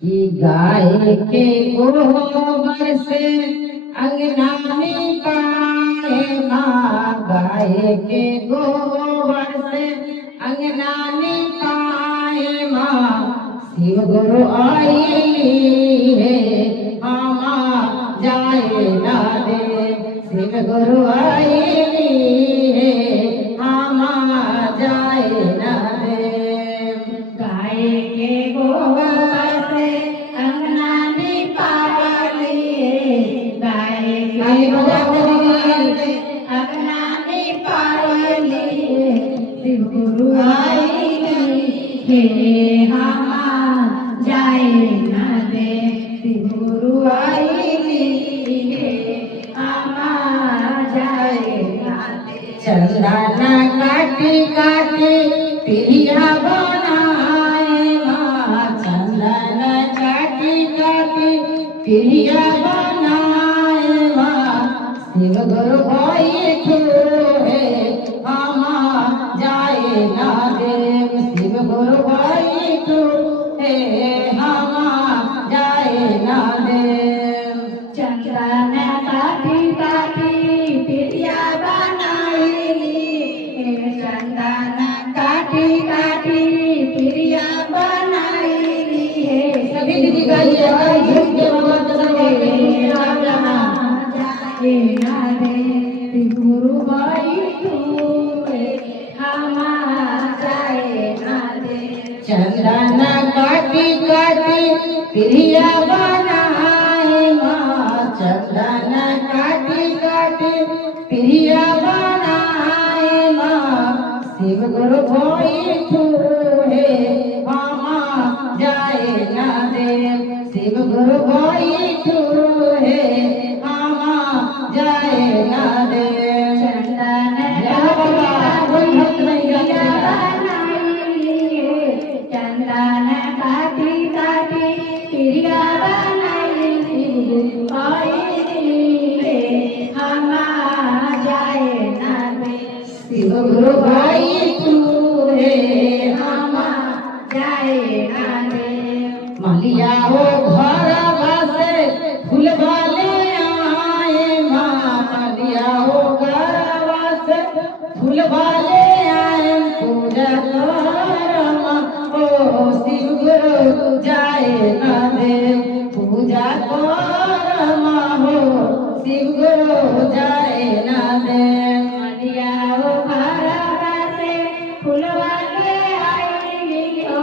कि गाय के गोबर से अंगना में पाए माँ, गाय के गोबर से अंगना में पाए माँ, शिव गुरु आईली है मामा जाए ना दे, शिव गुरु आईली है मामा जाए ना दे। गाय के गोबर से अंगना में पाली, गाय के गोबर से अंगना में पाली, शिव गुरु आईली हे मामा जाए ना दे, शिव गुरु आईली हे मामा जाए ना दे। चंदना काटी काटी पिलिया बनाए माँ, चंदन काटी काटी पिलिया बनाए माँ, शिव गुरु बैठो है मामा जाए ना दे, शिव गुरु बैठो है मामा जाए ना दे। चंदन काटी काटी पिलिया बनाईली, चंदन काटी काटी पिलिया बनाईली है। सभी दीदी गाइए झूम के मामा जाए ना दे, गुरु बैठो मामा जाए ना दे। चंदन काटी काटी पिलिया बनाए माँ, चंदन काटी काटी पिलिया बनाए माँ, शिव गुरु बैठो है मामा जाए ना दे, शिव गुरु बैठो है मामा जाए ना दे। चंदन चंदन काटी काटी पिलिया बनाईली, मामा जाए ना दे, शिव गुरु बैठो है मामा जाए ना दे। मलिया हो घर बसे फूल वाले आए माँ, मलिया हो घर बसे फूल वाले आए, पूजा कर माँ ओ शिव गुरु जाए ना दे, पूजा कर माँ हो शिव गुरु जाए ना दे। मलिया हो घर बसे फूल वाले आए हो,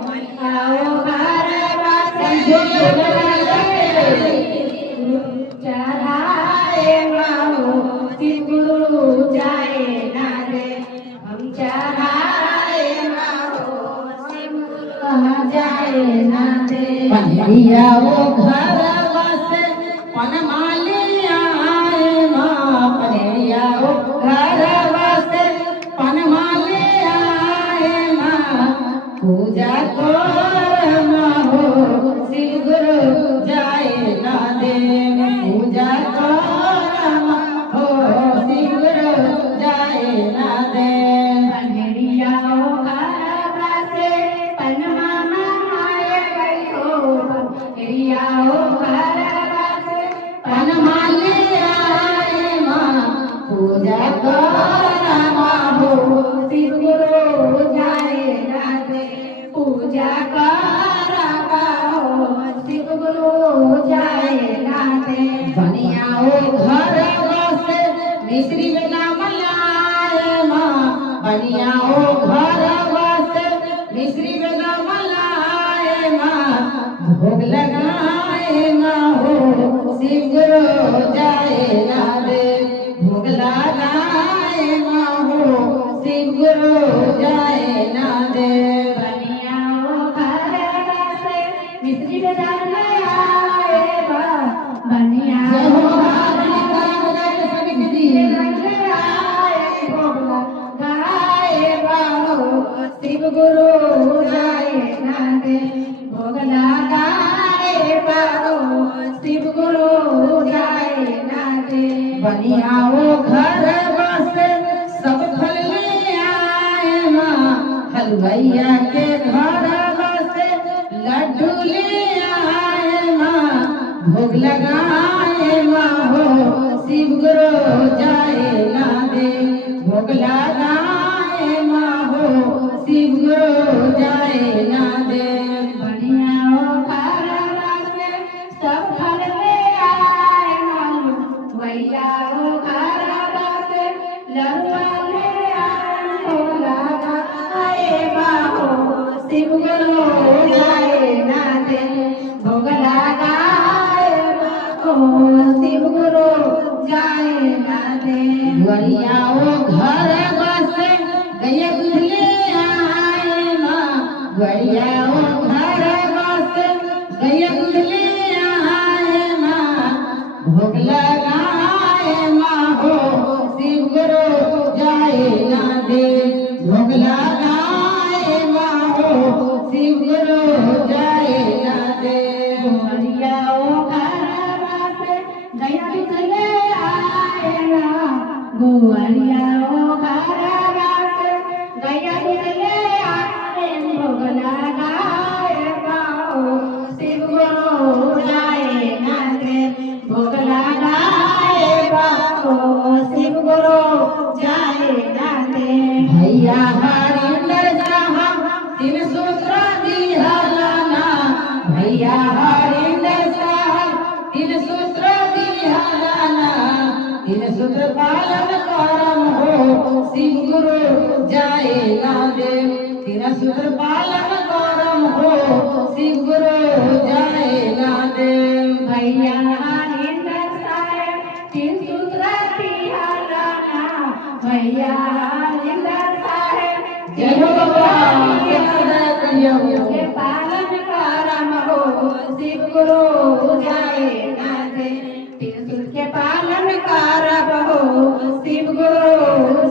मलिया हो घर बसे फूल वाले चढ़ाए माँ हो शिव गुरु जाए ना दे, हम चढ़ाए माँ हो शिव गुरु जाए ना दे। पनिया वो घर बसे पनमाली आए माँ, पनिया वो घर बसे पनमाली आए माँ, पूजा कर माँ हो शिव गुरु जाए ना दे, पूजा कर माँ हो शिव गुरु जाए ना दे। पनिया वो घर बसे पनमा आए गई हो, पनिया वो घर बसे पनमाली आए माँ, पूजा कर माँ हो शिव गुरु जाए ना दे, पूजा कर हो शिव गुरु जाए ना दे। बनिया हो घर बसे मिश्री बिना मलाए माँ, बनिया हो घर बसे मिश्री बिना मलाए माँ, भोग लगाए माँ हो शिव गुरु जाए ना दे, भोग लगाए माँ हो शिव गुरु जाए ना दे। बनिया हो घर बसे मिश्री बिना मलाए माँ, बनिया हो घर बसे सभी दीदी लगाए भोग लगाए माँ हो शिव गुरु जाए ना दे, भोग लगाए माँ हो शिव गुरु जाए ना दे। बनिया हो घर बसे सब फल ले आए माँ, हलवैया के घर बसे लड्डू दूध ले आए माँ भोग लगाए माँ हो शिव गुरु जाए ना दे भोग लगाए माँ हो शिव गुरु जाए ना दे बढ़िया हो घरवा से सब फल ले आए माँ भैया हो घरवा से लड़ुआ ले आए भोग लगाए माँ हो शिव गुरु जाए ना दे भोग लगाए माँ हो शिव गुरु जाए ना दे बढ़िया हो घर बसे गैया दूध ले आए माँ बढ़िया हो घर बसे गैया दूध ले आए माँ भोग लगाए माँ हो शिव गुरु जाए ना दे भोग लगाए माँ हो शिव गुरु जाए ना दे बढ़िया हो घर बसे गैया दूध ले आए माँ गुआरिया हो घरवा से गैया दूध ले आए भोग लगाए माँ शिव गुरु जाए ना दे भोग लगाए माँ शिव गुरु जाए ना दे भैया हरिंदर साहब तीन सूत्र दिहलाना भैया हरिंदर साहब तीन सूत्र दिहलाना तीन सूत्र पालन करम हो शिव गुरु जाए ना दे तीन सूत्र पालन करम हो शिव गुरु जाए ना दे भैया हरिंदर साहब तीन सूत्र दिहलाना भैया हरिंदर साहब जय हो भगवान के पालन करम हो शिव गुरु जाए ना दे तीन सूत्र के पालन करब हो शिव गुरु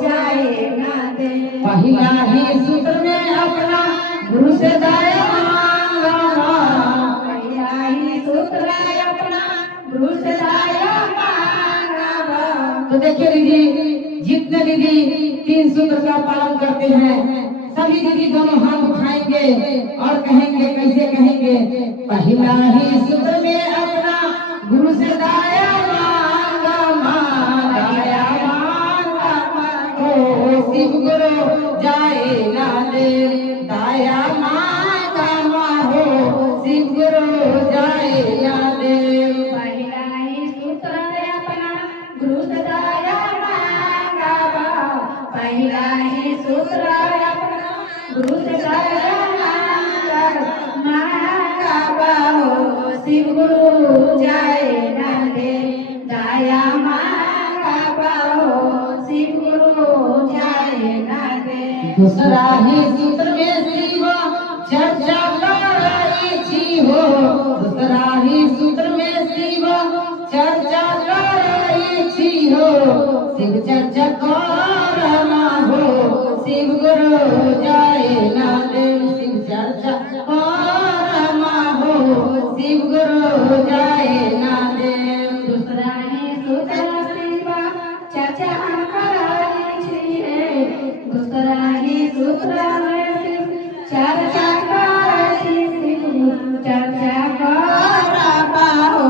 जाए ना दे पहिला ही सूत्र में अपना गुरु से दया मांगा पहिला ही सूत्र में अपना गुरु से दया मांगा तो देखिए दीदी जितने दीदी तीन सूत्र का पालन करते हैं सभी दीदी दोनों हाथ उठाएंगे और कहेंगे कैसे कहेंगे पहिला ही सूत्र में अपना गुरु से दया शिव गुरु जाए ना दे दया मांगा माँ हो शिव गुरु जाए ना दे पहिला ही सूत्र अपना गुरु से दया मांगा पहिला ही सूत्र अपना गुरु से दया मांगा हो शिव गुरु जाए ना दे दया मांगा हो शिव गुरु जाए ना दे दूसरा ही सूत्र में शिव चर्चा कराई छी हो दूसरा ही सूत्र में शिव चर्चा कराई छी हो शिव चर्चा करना हो शिव गुरु जाए ना दे शिव चर्चा करना हो शिव गुरु जाए ना दे दूसरा ही सूत्र शिव चर्चा कराई छी है दूसरा ही सूत्र में शिव चर्चा कराई शिव चर्चा करबा हो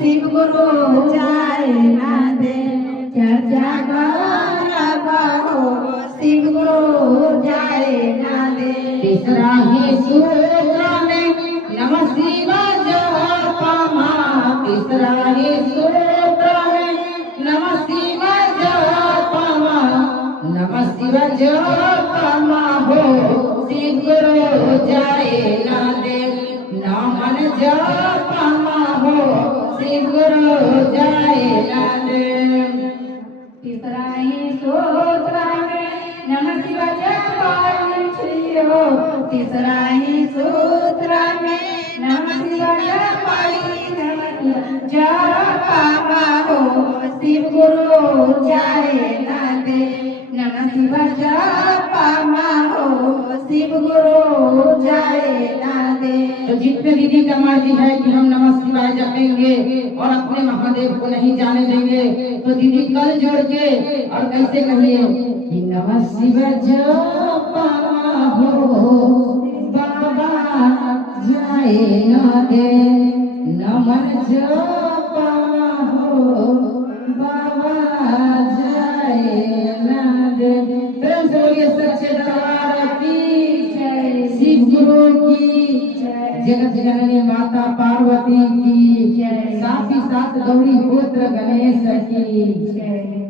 शिव गुरु जाए ना दे चर्चा करबा हो शिव गुरु जाए ना दे तीसरा ही सूत्र में नमः शिवाय जपमा तीसरा ही सूत्र में नमः शिवाय जपमा नमः शिवाय जपमा हो शिव गुरु जाए ना दे नामन जपमा हो शिव गुरु जाए ना दे तीसरा ही सूत्र में नमः शिवाय जपमा हो तीसरा ही सूत्र में नमः शिवाय जपमा हो शिव गुरु जाए ना दे नमः शिवाय जपमा हो शिव गुरु जाए ना दे तो जितने दीदी का मर्जी है कि हम नमः शिवाय जपेंगे और अपने महादेव को नहीं जाने देंगे तो दीदी कल जोड़ के और कैसे कहिए कि नमः शिवाय जपमा हो बाबा जाए जाए ना दे, नमन जो पावा हो बाबा जाए ना दे। प्रेम से बोलिए सच्चे दरबार की जय, शिव गुरु की जय, जगत जननी माता पार्वती की जय, साथ ही साथ गौरी पुत्र गणेश की जय।